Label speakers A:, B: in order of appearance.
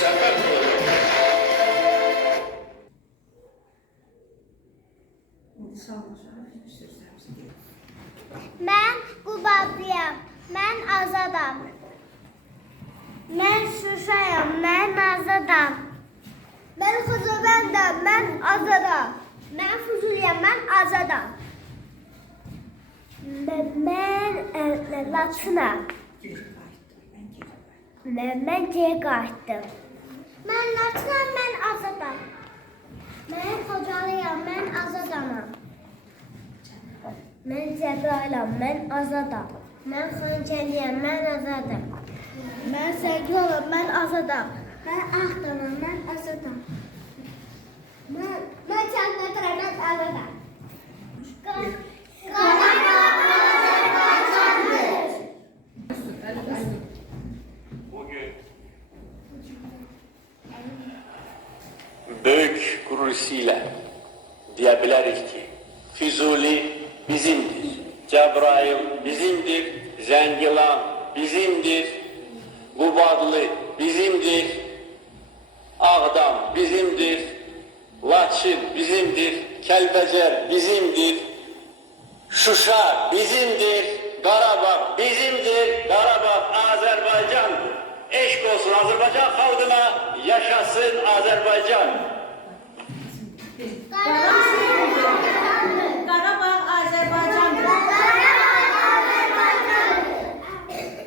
A: Mən Qubatlıyam. Mən Azadam. Mən Şuşayam. Mən Azadam. Mən Xuzubandam. Mən Azadam. Mən Fuzuliyam. Mən Azadam. Mən e, Laçınam. Mən, mən geri qayıtdım. Mən Laçınam. Mən Azadam. Mən Xocalıyam. Mən Azadamam. Mən Cəbrayılam, mən azadam. Mən Xankəliyəm, mən azadam. Mən Sərgilovam, mən azadam. Mən Ağdamam, mən azadam.
B: İlə deyə bilərik ki, Füzuli bizimdir. Cəbrayıl bizimdir. Zəngilan bizimdir. Qubadlı bizimdir. Ağdam bizimdir. Laçın bizimdir. Kəlbəcər bizimdir. Şuşa bizimdir. Qarabağ bizimdir. Qarabağ Azərbaycandır. Eşq olsun Azərbaycan xalqına, yaşasın Azərbaycan.